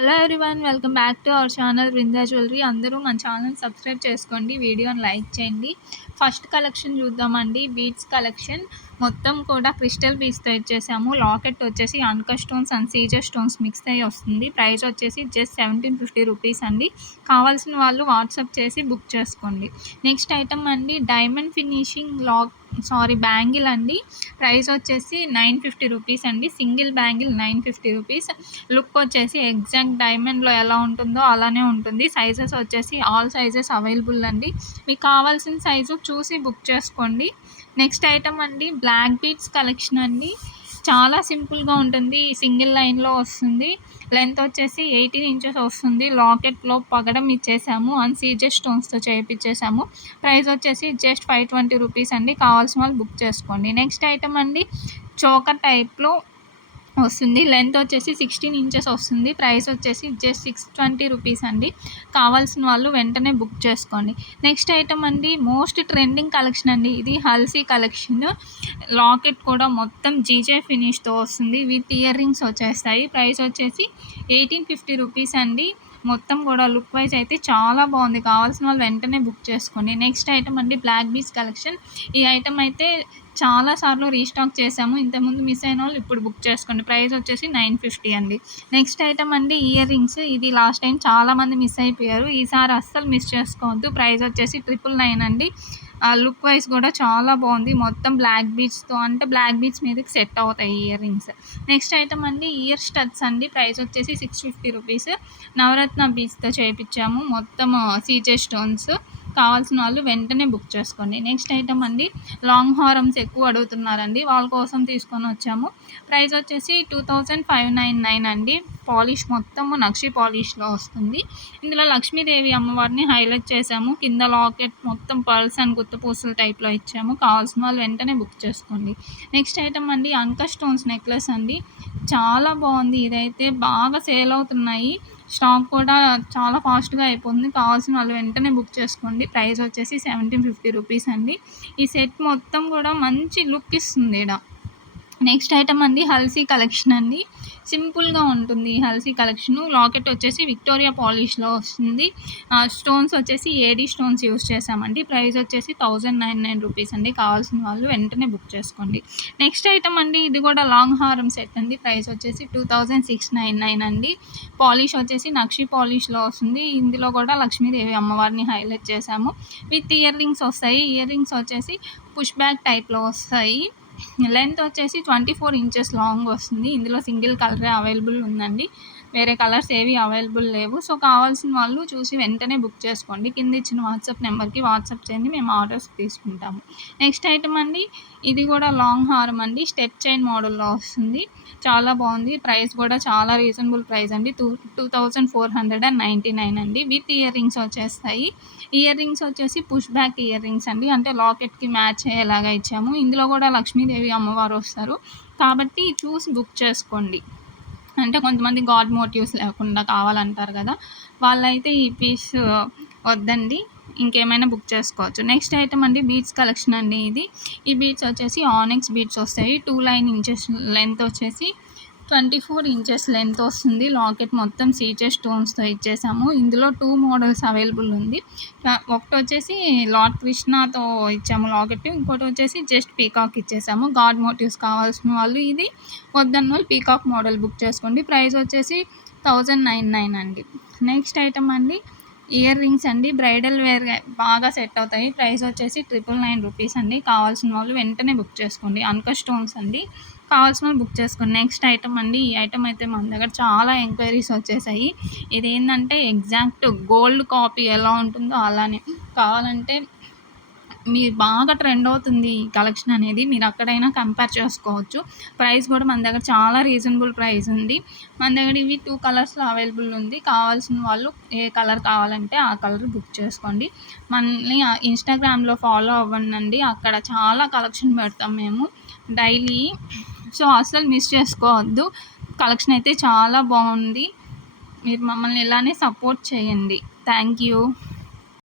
Hello everyone, welcome back to our channel Brinda jewellery. అందరూ మన channel subscribe చేసుకోండి, వీడియోని లైక్ చేయండి. ఫస్ట్ కలెక్షన్ చూద్దామండి. బీడ్స్ కలెక్షన్ మొత్తం కూడా క్రిస్టల్ బీడ్స్తో ఇచ్చేసాము. లాకెట్ వచ్చేసి అన్కా స్టోన్స్ అండ్ సీజర్ స్టోన్స్ మిక్స్ అయ్యి వస్తుంది. ప్రైస్ వచ్చేసి జస్ట్ 1750 రూపీస్ అండి. కావాల్సిన వాళ్ళు వాట్సాప్ చేసి బుక్ చేసుకోండి. నెక్స్ట్ ఐటమ్ అండి, డైమండ్ ఫినిషింగ్ బ్యాంగిల్ అండి. ప్రైస్ వచ్చేసి 950 రూపీస్ అండి. Single bangle 950 rupees. లుక్ వచ్చేసి ఎగ్జాక్ట్ డైమండ్లో ఎలా ఉంటుందో అలానే ఉంటుంది. సైజెస్ వచ్చేసి ఆల్ సైజెస్ అవైలబుల్ అండి. మీకు కావాల్సిన సైజు చూసి బుక్ చేసుకోండి. నెక్స్ట్ ఐటమ్ అండి, బ్లాక్ బీడ్స్ కలెక్షన్ అండి. చాలా సింపుల్గా ఉంటుంది. సింగిల్ లైన్లో వస్తుంది. లెంత్ వచ్చేసి 18 ఇంచెస్ వస్తుంది. లాకెట్లో పగడం ఇచ్చేసాము అండ్ సీజర్ స్టోన్స్తో చేయించేసాము. ప్రైస్ వచ్చేసి జస్ట్ 520 రూపీస్ అండి. కావాల్సిన వాళ్ళు బుక్ చేసుకోండి. నెక్స్ట్ ఐటమ్ అండి, చోకర్ టైప్లో వస్తుంది. లెంత్ వచ్చేసి 16 ఇంచెస్ వస్తుంది. ప్రైస్ వచ్చేసి జస్ట్ 620 రూపీస్ అండి. కావాల్సిన వాళ్ళు వెంటనే బుక్ చేసుకోండి. నెక్స్ట్ ఐటమ్ అండి, మోస్ట్ ట్రెండింగ్ కలెక్షన్ అండి. ఇది హల్సీ కలెక్షన్. లాకెట్ కూడా మొత్తం జీజే ఫినిష్తో వస్తుంది. విత్ ఇయర్ రింగ్స్ వచ్చేస్తాయి. ప్రైస్ వచ్చేసి 1850 రూపీస్ అండి. మొత్తం కూడా లుక్ వైజ్ అయితే చాలా బాగుంది. కావాల్సిన వాళ్ళు వెంటనే బుక్ చేసుకోండి. నెక్స్ట్ ఐటమ్ అండి, బ్లాక్ బీడ్స్ కలెక్షన్. ఈ ఐటమ్ అయితే చాలాసార్లు రీస్టాక్ చేసాము. ఇంతకుముందు మిస్ అయిన వాళ్ళు ఇప్పుడు బుక్ చేసుకోండి. ప్రైస్ వచ్చేసి 950 అండి. నెక్స్ట్ ఐటమ్ అండి, ఇయర్ రింగ్స్. ఇది లాస్ట్ టైం చాలామంది మిస్ అయిపోయారు. ఈసారి అస్సలు మిస్ చేసుకోవద్దు. ప్రైస్ వచ్చేసి 999 అండి. లుక్ వైజ్ కూడా చాలా బాగుంది. మొత్తం బ్లాక్ బీడ్స్తో, అంటే బ్లాక్ బీడ్స్ మీదకి సెట్ అవుతాయి ఇయర్ రింగ్స్. నెక్స్ట్ ఐటమ్ అండి, ఇయర్ స్టడ్స్ అండి. ప్రైస్ వచ్చేసి 650 రూపీస్. నవరత్న బీడ్స్తో చేయించాము. మొత్తం సీజర్ స్టోన్స్. కావాల్సిన వాళ్ళు వెంటనే బుక్ చేసుకోండి. నెక్స్ట్ ఐటమ్ అండి, లాంగ్ హారమ్స్ ఎక్కువ అడుగుతున్నారండి, వాళ్ళ కోసం తీసుకొని వచ్చాము. ప్రైస్ వచ్చేసి 2599 అండి. పాలిష్ మొత్తము నక్షి పాలిష్లో వస్తుంది. ఇందులో లక్ష్మీదేవి అమ్మవారిని హైలైట్ చేసాము. కింద లాకెట్ మొత్తం పర్ల్స్ అండ్ గుత్తపూసల టైప్లో ఇచ్చాము. కావాల్సిన వాళ్ళు వెంటనే బుక్ చేసుకోండి. నెక్స్ట్ ఐటమ్ అండి, అన్కా స్టోన్స్ నెక్లెస్ అండి. చాలా బాగుంది. ఇదైతే బాగా సేల్ అవుతున్నాయి. స్టాక్ కూడా చాలా ఫాస్ట్గా అయిపోతుంది. కావాల్సిన వాళ్ళు వెంటనే బుక్ చేసుకోండి. ప్రైస్ వచ్చేసి 1750 రూపీస్ అండి. ఈ సెట్ మొత్తం కూడా మంచి లుక్ ఇస్తుంది ఈడ. నెక్స్ట్ ఐటమ్ అండి, హల్సీ కలెక్షన్ అండి. సింపుల్గా ఉంటుంది హల్సీ కలెక్షను. లాకెట్ వచ్చేసి విక్టోరియా పాలిష్లో వస్తుంది. స్టోన్స్ వచ్చేసి ఏడీ స్టోన్స్ యూస్ చేసామండి. ప్రైస్ వచ్చేసి 1099 రూపీస్ అండి. కావాల్సిన వాళ్ళు వెంటనే బుక్ చేసుకోండి. నెక్స్ట్ ఐటమ్ అండి, ఇది కూడా లాంగ్ హారం సెట్ అండి. ప్రైస్ వచ్చేసి 2699 అండి. పాలిష్ వచ్చేసి నక్షి పాలిష్లో వస్తుంది. ఇందులో కూడా లక్ష్మీదేవి అమ్మవారిని హైలైట్ చేసాము. విత్ ఇయర్ రింగ్స్ వస్తాయి. ఇయర్ రింగ్స్ వచ్చేసి పుష్ బ్యాక్ టైప్లో వస్తాయి. లెంత్ వచ్చేసి 24 ఇంచెస్ లాంగ్ వస్తుంది. ఇందులో సింగిల్ కలరే అవైలబుల్ ఉందండి. వేరే కలర్స్ ఏవి అవైలబుల్ లేవు. సో కావాల్సిన వాళ్ళు చూసి వెంటనే బుక్ చేసుకోండి. కింద ఇచ్చిన వాట్సాప్ నెంబర్కి వాట్సాప్ చేయండి, మేము ఆర్డర్స్ తీసుకుంటాము. నెక్స్ట్ ఐటమ్ అండి, ఇది కూడా లాంగ్ హారం అండి. స్టెప్ చైన్ మోడల్లో వస్తుంది. చాలా బాగుంది. ప్రైస్ కూడా చాలా రీజనబుల్ ప్రైస్ అండి. 2499 అండి. విత్ ఇయర్ రింగ్స్ వచ్చేస్తాయి. ఇయర్ రింగ్స్ వచ్చేసి పుష్ బ్యాక్ ఇయర్ రింగ్స్ అండి. అంటే లాకెట్కి మ్యాచ్ అయ్యేలాగా ఇచ్చాము. ఇందులో కూడా లక్ష్మీదేవి అమ్మవారు వస్తారు కాబట్టి చూసి బుక్ చేసుకోండి. అంటే కొంతమంది గాడ్ మోటివ్స్ లేకుండా కావాలంటారు కదా, వాళ్ళైతే ఈ పీస్ వద్దండి, ఇంకేమైనా బుక్ చేసుకోవచ్చు. నెక్స్ట్ ఐటమ్ అండి, బీడ్స్ కలెక్షన్ అండి. ఈ బీడ్స్ వచ్చేసి ఆనిక్స్ బీడ్స్ వస్తాయి. 2 ఇంచెస్ లెంత్ వచ్చేసి 24 ఇంచెస్ లెంత్ వస్తుంది. లాకెట్ మొత్తం సీజర్ స్టోన్స్తో ఇచ్చేసాము. ఇందులో 2 మోడల్స్ అవైలబుల్ ఉంది. ఒకటి వచ్చేసి లార్డ్ కృష్ణతో ఇచ్చాము లాకెట్, ఇంకోటి వచ్చేసి జస్ట్ పీకాక్ ఇచ్చేసాము. గాడ్ మోటివ్స్ కావాల్సిన వాళ్ళు ఇది, వద్దన్న వాళ్ళు పీకాక్ మోడల్ బుక్ చేసుకోండి. ప్రైస్ వచ్చేసి 1099 అండి. నెక్స్ట్ ఐటమ్ అండి, ఇయర్ రింగ్స్ అండి. బ్రైడల్ వేర్ బాగా సెట్ అవుతాయి. ప్రైస్ వచ్చేసి 999 రూపీస్ అండి. కావాల్సిన వాళ్ళు వెంటనే బుక్ చేసుకోండి. అన్కా స్టోన్స్ అండి. కావాల్సిన వాళ్ళు బుక్ చేసుకోండి. నెక్స్ట్ ఐటమ్ అండి, ఈ ఐటమ్ అయితే మన దగ్గర చాలా ఎంక్వైరీస్ వచ్చేసాయి. ఇదేంటంటే ఎగ్జాక్ట్ గోల్డ్ కాపీ ఎలా ఉంటుందో అలానే. కావాలంటే మీరు బాగా ట్రెండ్ అవుతుంది ఈ కలెక్షన్ అనేది, మీరు అక్కడైనా కంపేర్ చేసుకోవచ్చు. ప్రైస్ కూడా మన దగ్గర చాలా రీజనబుల్ ప్రైస్ ఉంది. మన దగ్గర ఇవి 2 కలర్స్లో అవైలబుల్ ఉంది. కావాల్సిన వాళ్ళు ఏ కలర్ కావాలంటే ఆ కలర్ బుక్ చేసుకోండి. మనల్ని ఇన్స్టాగ్రామ్లో ఫాలో అవ్వండి. అక్కడ చాలా కలెక్షన్ పెడతాం మేము డైలీ. సో అస్సలు మిస్ చేసుకోవద్దు. కలెక్షన్ అయితే చాలా బాగుంది. మీరు మమ్మల్ని ఇలానే సపోర్ట్ చేయండి. Thank you.